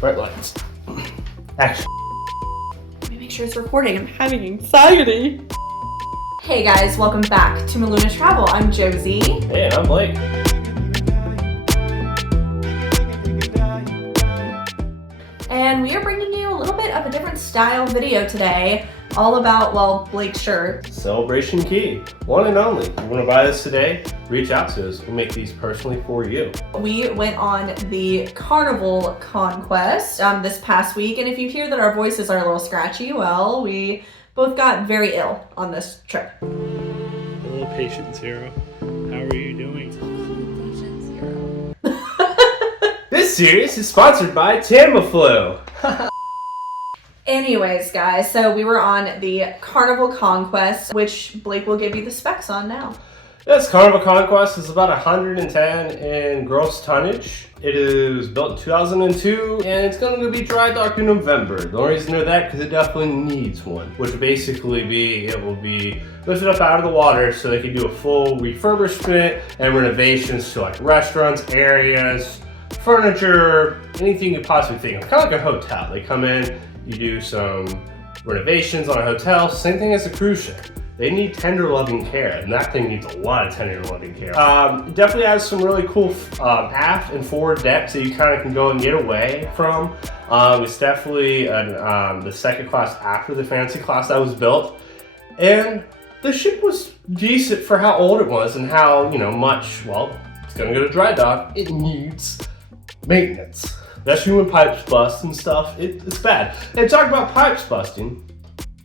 Bright lights. Action. Let me make sure it's recording. I'm having anxiety. Hey guys, welcome back to Maluna Travel. I'm Josie. Hey, and I'm Blake. And we are bringing you a little bit of a different style video today, all about, well, Blake's shirt. Celebration Key, one and only. If you want to buy this today, reach out to us. We'll make these personally for you. We went on the Carnival Conquest this past week, and if you hear that our voices are a little scratchy, well, we both got very ill on this trip. Hello, patient zero. How are you doing? This series is sponsored by Tamiflu. Anyways, guys, so we were on the Carnival Conquest, which Blake will give you the specs on now. This Carnival Conquest is about 110 in gross tonnage. It is built in 2002, and it's going to be dry docked in November. The only reason I know that because it definitely needs one, which would basically be, it will be lifted up out of the water so they can do a full refurbishment and renovations to like restaurants, areas, furniture, anything you possibly think of. Kind of like a hotel. They come in, you do some renovations on a hotel, same thing as a cruise ship. They need tender loving care, and that thing needs a lot of tender loving care. Definitely has some really cool aft and forward decks that you kind of can go and get away from. It's definitely the second class after the fancy class that was built. And the ship was decent for how old it was and how, much, well, it's gonna go to dry dock. It needs maintenance. Especially when pipes bust and stuff, it's bad. And talk about pipes busting,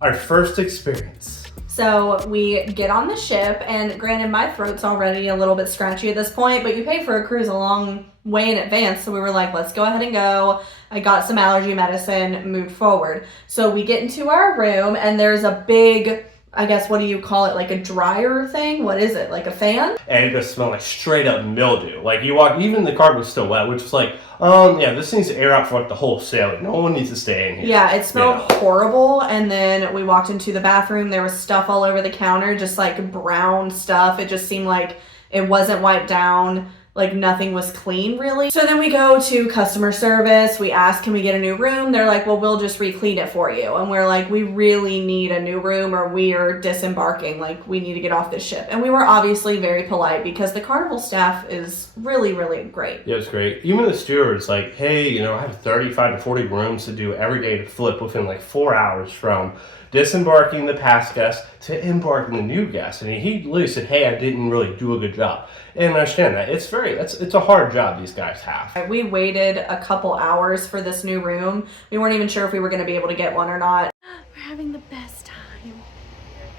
our first experience. So we get on the ship, and granted my throat's already a little bit scratchy at this point, but you pay for a cruise a long way in advance, so we were like, let's go ahead and go. I got some allergy medicine, moved forward. So we get into our room, and there's a big, I guess, what do you call it, like a dryer thing? What is it, like a fan? And it just smelled like straight up mildew. Like you walk, even the carpet was still wet, which was like, yeah, this needs to air out for like the whole sailing. No one needs to stay in here. Yeah, it smelled horrible. And then we walked into the bathroom. There was stuff all over the counter, just like brown stuff. It just seemed like it wasn't wiped down. Like nothing was clean really. So then we go to customer service. We ask, can we get a new room? They're like, well, we'll just re-clean it for you. And we're like, we really need a new room or we are disembarking. Like we need to get off this ship. And we were obviously very polite because the Carnival staff is really, really great. Yeah, it's great. Even the steward's like, hey, I have 35 to 40 rooms to do every day to flip within like 4 hours from disembarking the past guest to embarking the new guest. And he literally said, hey, I didn't really do a good job. And I understand that. It's a hard job these guys have. We waited a couple hours for this new room. We weren't even sure if we were going to be able to get one or not. We're having the best time.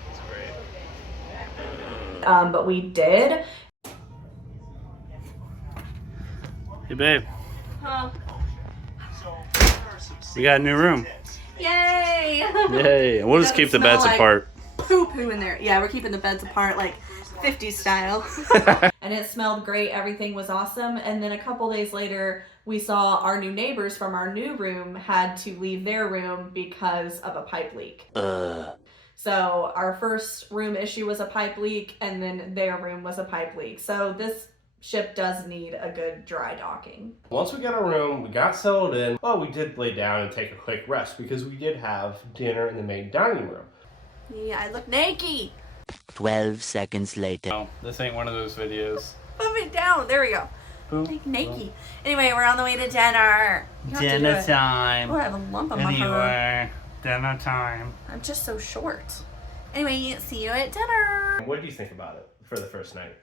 It's great. But we did. Hey, babe. Huh? We got a new room. Yay! Yay. And we'll just keep the beds apart. Poo-poo in there. Yeah, we're keeping the beds apart like 50s style. And it smelled great. Everything was awesome. And then a couple days later, we saw our new neighbors from our new room had to leave their room because of a pipe leak. So our first room issue was a pipe leak, and then their room was a pipe leak. So this ship does need a good dry docking. Once we got a room, we got settled in. Well, we did lay down and take a quick rest because we did have dinner in the main dining room. Yeah, I look naked. 12 seconds later. No, this ain't one of those videos. Put me down. There we go. Boop. Naked. Anyway, we're on the way to dinner. You have to do Dinner it. time. Oh, I have a lump on my heart. Anyway, dinner time. I'm just so short. Anyway, see you at dinner. What did you think about it for the first night?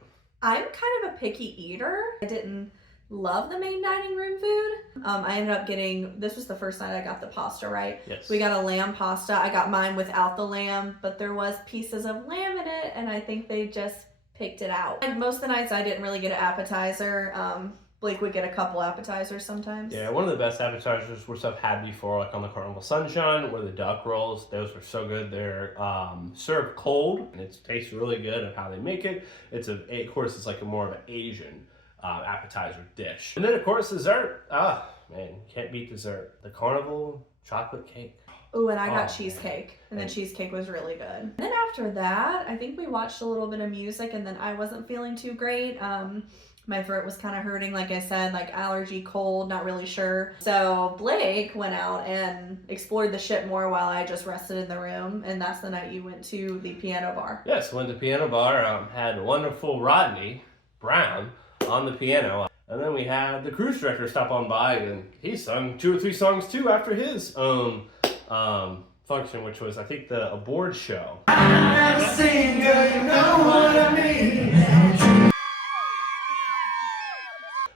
I'm kind of a picky eater. I didn't love the main dining room food. I ended up getting, this was the first night I got the pasta, right? Yes. We got a lamb pasta. I got mine without the lamb, but there was pieces of lamb in it, and I think they just picked it out. And most of the nights I didn't really get an appetizer. Blake would get a couple appetizers sometimes. Yeah, one of the best appetizers which I've had before, like on the Carnival Sunshine, were the duck rolls. Those were so good. They're served cold, and it tastes really good of how they make it. Of course, it's like more of an Asian appetizer dish. And then, of course, dessert. Man, can't beat dessert. The Carnival chocolate cake. Ooh, and I got cheesecake, and the cheesecake was really good. And then after that, I think we watched a little bit of music, and then I wasn't feeling too great. My throat was kind of hurting, like I said, like allergy, cold, not really sure. So Blake went out and explored the ship more while I just rested in the room. And that's the night you went to the piano bar. Yes, went to the piano bar, had wonderful Rodney Brown on the piano. And then we had the cruise director stop on by, and he sung 2 or 3 songs too after his function, which was, I think, the aboard show. I'm a singer, you know what I mean.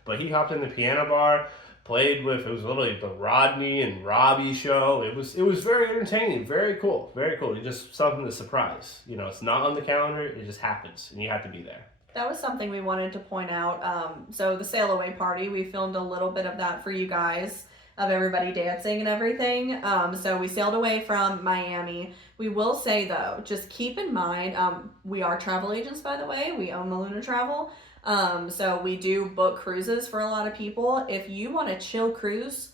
But he hopped in the piano bar, played with, it was literally the Rodney and Robbie show. It was very entertaining, very cool, very cool. It's just something to surprise. You know, it's not on the calendar, it just happens, and you have to be there. That was something we wanted to point out. So the sail away party, we filmed a little bit of that for you guys, of everybody dancing and everything. So we sailed away from Miami. We will say though, just keep in mind, we are travel agents, by the way. We own Maluna Travel. So we do book cruises for a lot of people. If you want a chill cruise,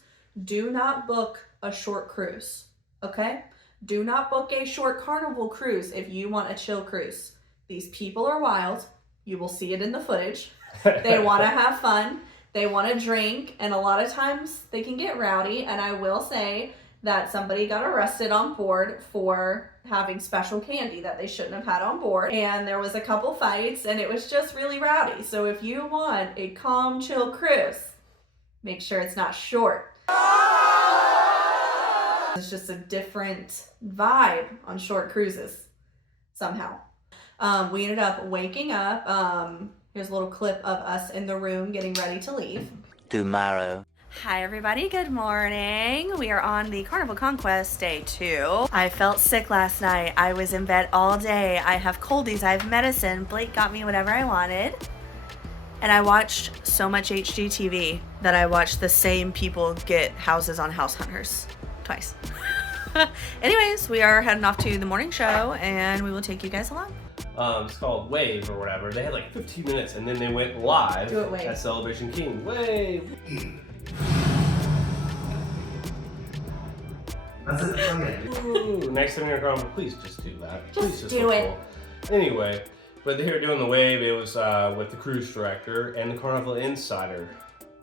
do not book a short cruise, okay? Do not book a short Carnival cruise if you want a chill cruise. These people are wild. You will see it in the footage. They want to have fun. They want to drink. And a lot of times they can get rowdy. And I will say that somebody got arrested on board for having special candy that they shouldn't have had on board. And there was a couple fights and it was just really rowdy. So if you want a calm, chill cruise, make sure it's not short. It's just a different vibe on short cruises somehow. We ended up waking up. Here's a little clip of us in the room getting ready to leave. Tomorrow. Hi everybody, good morning. We are on the Carnival Conquest day 2. I felt sick last night. I was in bed all day. I have coldies, I have medicine. Blake got me whatever I wanted. And I watched so much HGTV that I watched the same people get houses on House Hunters twice. Anyways, we are heading off to the morning show and we will take you guys along. It's called Wave or whatever. They had like 15 minutes and then they went live at Celebration King. Wave! Ooh, next time you're going, please just do that. Please just do it. Cool. Anyway, but they were doing the Wave. It was with the cruise director and the Carnival Insider.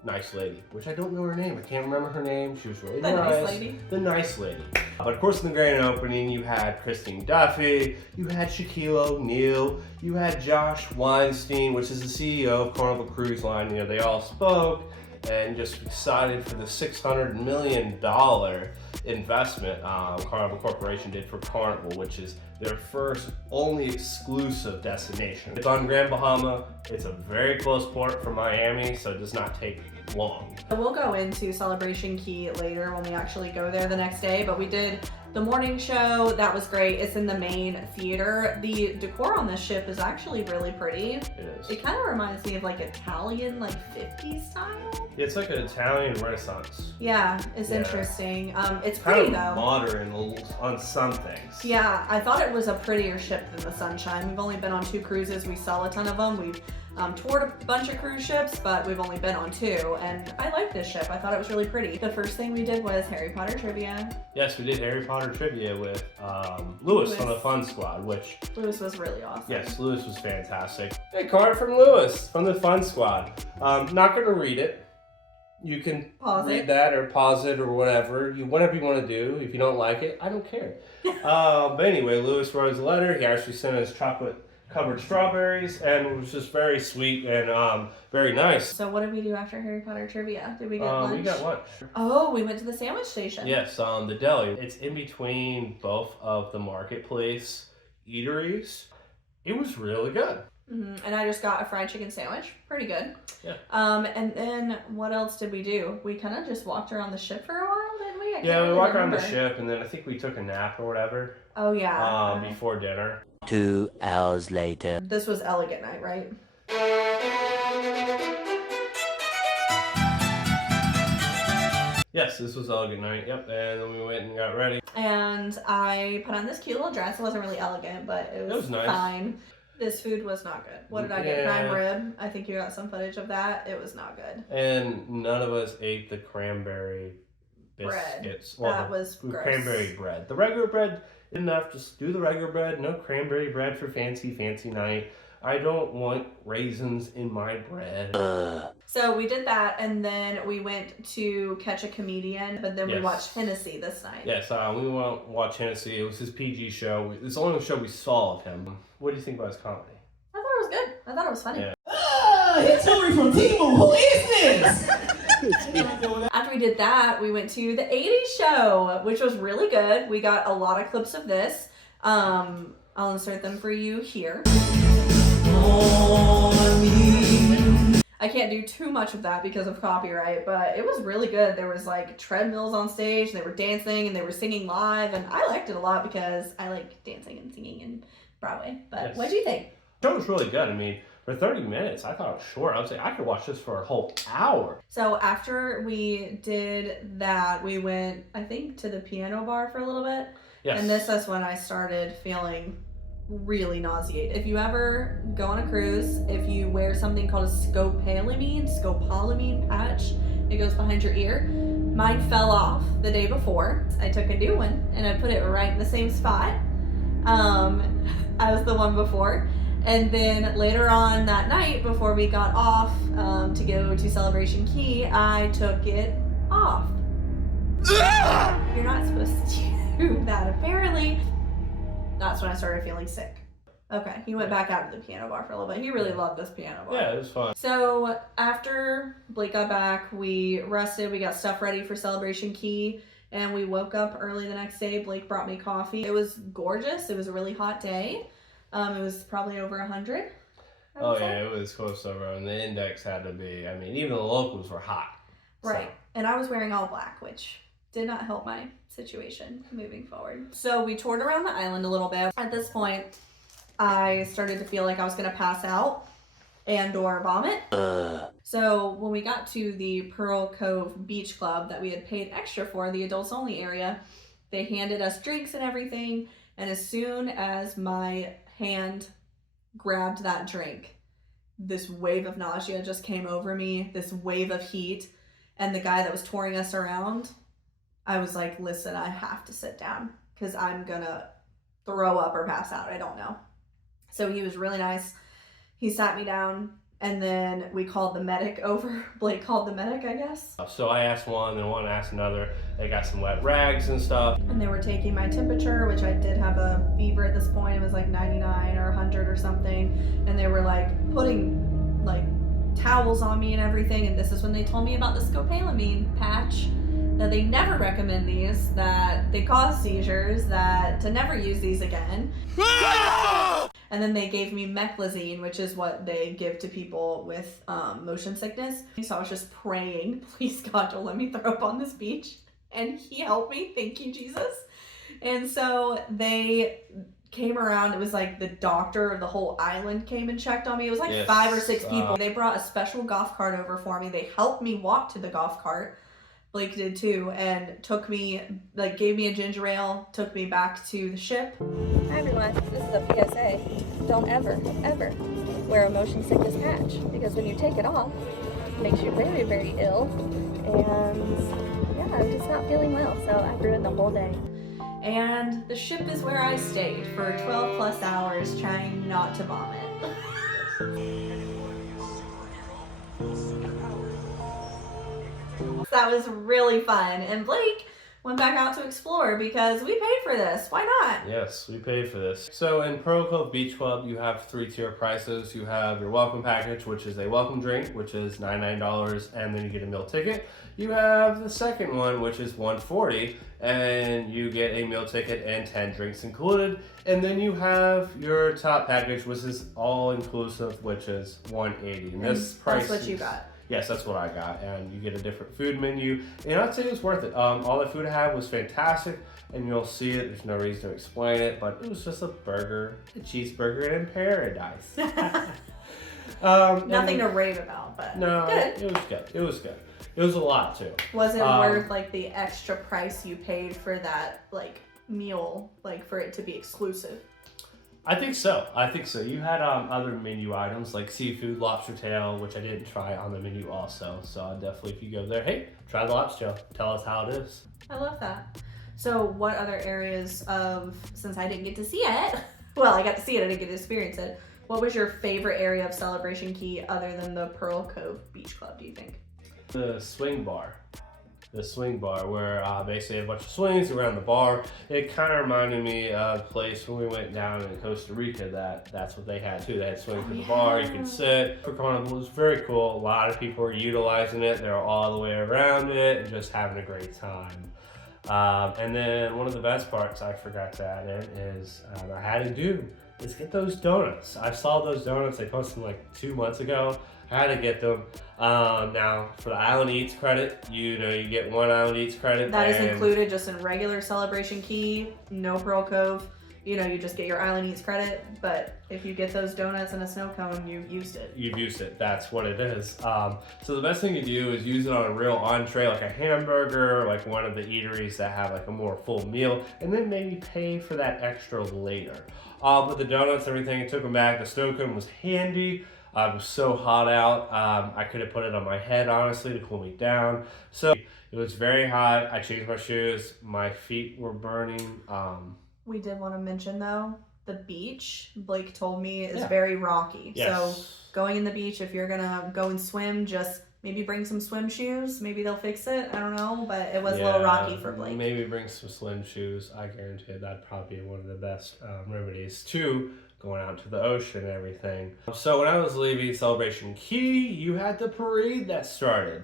Nice lady, which I don't know her name. I can't remember her name. She was really nice. Nice lady. The nice lady. But of course, in the grand opening, you had Christine Duffy, you had Shaquille O'Neal, you had Josh Weinstein, which is the CEO of Carnival Cruise Line. You know, they all spoke and just excited for the $600 million investment Carnival Corporation did for Carnival, which is their first only exclusive destination. It's on Grand Bahama. It's a very close port from Miami, so it does not take long. We'll go into Celebration Key later when we actually go there the next day, but we did the morning show. That was great. It's in the main theater. The decor on this ship is actually really pretty. It is. It kind of reminds me of like Italian, like 50s style. It's like an Italian Renaissance. Yeah, it's interesting. It's pretty kind of though. Modern on some things. Yeah, I thought it was a prettier ship than the Sunshine. We've only been on 2 cruises. We saw a ton of them. We've toured a bunch of cruise ships, but we've only been on 2, and I like this ship. I thought it was really pretty. The first thing we did was Harry Potter trivia. Yes, we did Harry Potter trivia with Lewis from the Fun Squad, which... Lewis was really awesome. Yes, Lewis was fantastic. A card from Lewis from the Fun Squad. Not going to read it. You can read that or pause it or whatever you want to do. If you don't like it, I don't care. But anyway, Lewis wrote his letter. He actually sent us chocolate-covered strawberries, and it was just very sweet and very nice. So what did we do after Harry Potter trivia? Did we get lunch? We got lunch. Oh, we went to the sandwich station. Yes, the deli. It's in between both of the marketplace eateries. It was really good. Mm-hmm. And I just got a fried chicken sandwich. Pretty good. Yeah. And then what else did we do? We kind of just walked around the ship for a while, didn't we? Yeah, we walked around the ship, and then I think we took a nap or whatever. Oh, yeah. Before dinner. 2 hours later. This was Elegant Night, right? Yes, this was Elegant Night. Yep, and then we went and got ready. And I put on this cute little dress. It wasn't really elegant, but it was nice. Fine. This food was not good. What did I get? Prime rib. I think you got some footage of that. It was not good. And none of us ate the cranberry biscuits. Well, that was gross. Cranberry bread. The regular bread, enough. Just do the regular bread. No cranberry bread for fancy night. I don't want raisins in my bread. So we did that, and then we went to catch a comedian, but then we Yes. watched Hennessy this night. Yes, we went to watch Hennessy. It was his PG show. It's the only show we saw of him. What do you think about his comedy? I thought it was good. I thought it was funny. Yeah. It's Tori from Timu. Who is this? After we did that, we went to the 80s show, which was really good. We got a lot of clips of this. I'll insert them for you here. I can't do too much of that because of copyright, but it was really good. There was like treadmills on stage, they were dancing and they were singing live, and I liked it a lot because I like dancing and singing in Broadway. But Yes. what did you think? The show was really good. I mean, for 30 minutes, I thought it was short. I was like, I could watch this for a whole hour. So after we did that, we went, I think, to the piano bar for a little bit. Yes. And this is when I started feeling really nauseated. If you ever go on a cruise, if you wear something called a scopolamine patch, it goes behind your ear. Mine fell off the day before. I took a new one and I put it right in the same spot as the one before. And then later on that night, before we got off to go to Celebration Key, I took it off. You're not supposed to do that, apparently. That's when I started feeling sick. Okay, he went back out to the piano bar for a little bit. He really loved this piano bar. Yeah, it was fun. So after Blake got back, we rested, we got stuff ready for Celebration Key, and we woke up early the next day. Blake brought me coffee. It was gorgeous. It was a really hot day. It was probably over 100. Oh yeah, it was close over, and the index had to be, I mean, even the locals were hot. Right. And I was wearing all black, which did not help my situation moving forward. So we toured around the island a little bit. At this point, I started to feel like I was going to pass out and or vomit. So when we got to the Pearl Cove Beach Club that we had paid extra for, the adults only area, they handed us drinks and everything. And as soon as my hand grabbed that drink, this wave of nausea just came over me, this wave of heat. And the guy that was touring us around, I was like, listen, I have to sit down because I'm gonna throw up or pass out. I don't know. So he was really nice. He sat me down, and then we called the medic over. Blake called the medic, I guess. So I asked one, and one asked another. They got some wet rags and stuff. And they were taking my temperature, which I did have a fever at this point. It was like 99 or 100 or something. And they were like putting like towels on me and everything. And this is when they told me about the scopolamine patch, that they never recommend these, that they cause seizures, that to never use these again. And then they gave me meclizine, which is what they give to people with motion sickness. So I was just praying, please God, don't let me throw up on this beach. And he helped me, thank you, Jesus. And so they came around. It was like the doctor of the whole island came and checked on me. It was like Yes. 5 or 6 people. They brought a special golf cart over for me. They helped me walk to the golf cart. Blake did too, and took me, like, gave me a ginger ale, took me back to the ship. Hi everyone, this is a PSA. Don't ever, ever wear a motion sickness patch, because when you take it off, it makes you very, very ill. And yeah, I'm just not feeling well, so I threw in the whole day. And the ship is where I stayed for 12 plus hours trying not to vomit. That was really fun. And Blake went back out to explore because we paid for this. Why not? Yes, we paid for this. So in Pearl Cove Beach Club, you have 3-tier prices. You have your welcome package, which is a welcome drink, which is $99, and then you get a meal ticket. You have the second one, which is $140, and you get a meal ticket and 10 drinks included. And then you have your top package, which is all inclusive, which is $180. And this price That's what you got. Yes, that's what I got, and you get a different food menu, and I'd say it was worth it. All the food I had was fantastic, and you'll see it. There's no reason to explain it, but it was just a burger, a cheeseburger in paradise. Nothing to rave about, but No, good. it was good. It was good. It was a lot too. Was it worth like the extra price you paid for that like meal, like for it to be exclusive? I think so. You had other menu items like seafood, lobster tail, which I didn't try on the menu also. So definitely, if you go there, hey, try the lobster tail. Tell us how it is. I love that. So what other areas of, since I didn't get to see it, well, I got to see it, I didn't get to experience it. What was your favorite area of Celebration Key other than the Pearl Cove Beach Club, do you think? The swing bar. The swing bar where basically a bunch of swings around the bar. It kind of reminded me of a place when we went down in Costa Rica that's what they had too. They had swings in the bar, you could sit. For Carnival, it was very cool. A lot of people were utilizing it. They were all the way around it and just having a great time. And then one of the best parts I forgot to add in is I had to do is get those donuts. I saw those donuts, they posted them like 2 months ago. I had to get them. Now, for the Island Eats credit, you get 1 Island Eats credit. That is included just in regular Celebration Key, no Pearl Cove. You just get your Island Eats credit, but if you get those donuts and a snow cone, you've used it. You've used it, that's what it is. So the best thing to do is use it on a real entree, like a hamburger, like one of the eateries that have like a more full meal, and then maybe pay for that extra later. But the donuts, everything, I took them back. The snow cone was handy. It was so hot out. I could have put it on my head, honestly, to cool me down. So it was very hot. I changed my shoes. My feet were burning. We did want to mention, though, the beach, Blake told me, is very rocky. Yes. So going in the beach, if you're going to go and swim, just maybe bring some swim shoes. Maybe they'll fix it. I don't know. But it was a little rocky for Blake. Maybe bring some slim shoes. I guarantee that'd probably be one of the best remedies, too, going out to the ocean and everything. So when I was leaving Celebration Key, you had the parade that started.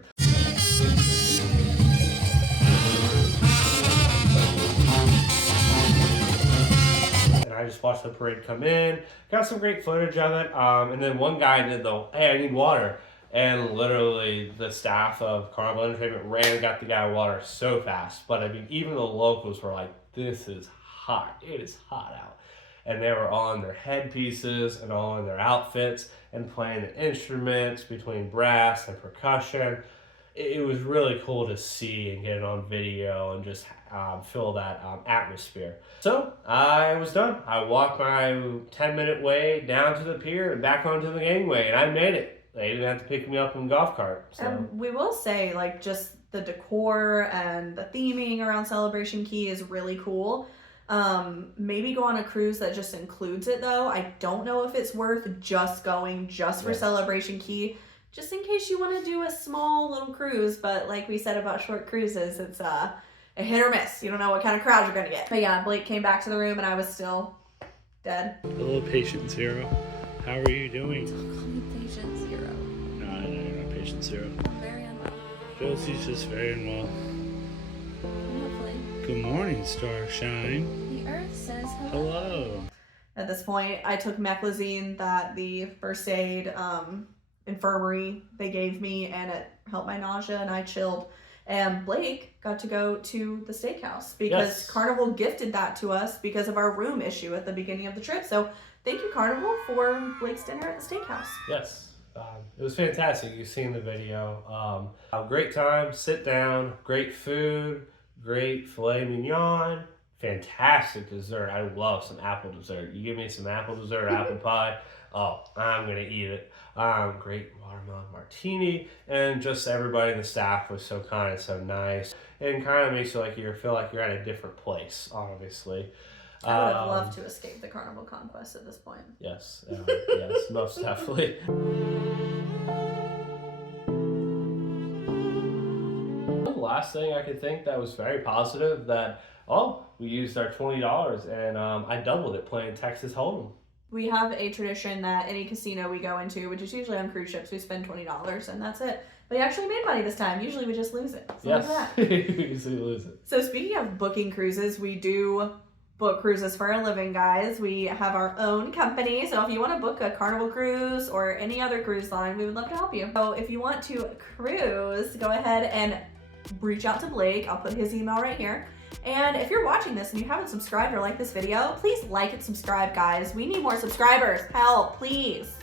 I just watched the parade come in, got some great footage of it, and then one guy did hey, I need water. And literally the staff of Carnival Entertainment ran and got the guy water so fast. But I mean, even the locals were like, this is hot. It is hot out. And they were all in their headpieces and all in their outfits and playing the instruments between brass and percussion. It was really cool to see and get it on video and just feel that atmosphere. So I was done. I walked my 10-minute way down to the pier and back onto the gangway, and I made it. They didn't have to pick me up in a golf cart. So. And we will say, just the decor and the theming around Celebration Key is really cool. Maybe go on a cruise that just includes it, though. I don't know if it's worth just going for Celebration Key. Just in case you want to do a small little cruise, but like we said about short cruises, it's a hit or miss. You don't know what kind of crowd you're going to get. But yeah, Blake came back to the room and I was still dead. A little patient zero. How are you doing? Don't call me patient zero. No, you're not patient zero. I'm very unwell. Josie's just very unwell. Hopefully. Good morning, Starshine. The earth says hello. Hello. At this point, I took meclizine that the first aid infirmary they gave me, and it helped my nausea, and I chilled. And Blake got to go to the steakhouse because Carnival gifted that to us because of our room issue at the beginning of the trip. So thank you, Carnival, for Blake's dinner at the steakhouse. Yes, it was fantastic. You've seen the video. Great time, sit down, great food, great filet mignon, fantastic dessert. I love some apple dessert. You give me some apple dessert, apple pie, oh, I'm gonna eat it. Great watermelon martini, and just everybody in the staff was so kind and so nice, and kind of makes you feel like you're at a different place, obviously. I would have loved to escape the Carnival Conquest at this point. Yes, yes, most definitely. The last thing I could think that was very positive that, we used our $20 and I doubled it playing Texas Hold'em. We have a tradition that any casino we go into, which is usually on cruise ships, we spend $20 and that's it. But we actually made money this time. Usually we just lose it. So yes, like that. we usually lose it. So speaking of booking cruises, we do book cruises for a living, guys. We have our own company. So if you want to book a Carnival cruise or any other cruise line, we would love to help you. So if you want to cruise, go ahead and reach out to Blake. I'll put his email right here. And if you're watching this and you haven't subscribed or liked this video, please like and subscribe, guys. We need more subscribers. Help, please.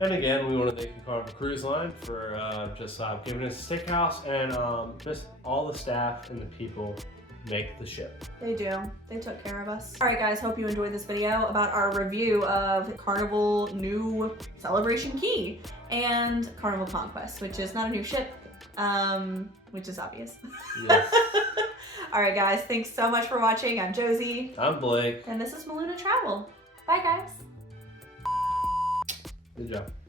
And again, we want to thank the Carnival Cruise Line for just giving us a steakhouse, and just all the staff and the people make the ship. They do. They took care of us. All right, guys, hope you enjoyed this video about our review of Carnival New Celebration Key and Carnival Conquest, which is not a new ship, which is obvious. Yes. All right, guys, thanks so much for watching. I'm Josie. I'm Blake. And this is Maluna Travel. Bye, guys. Good job.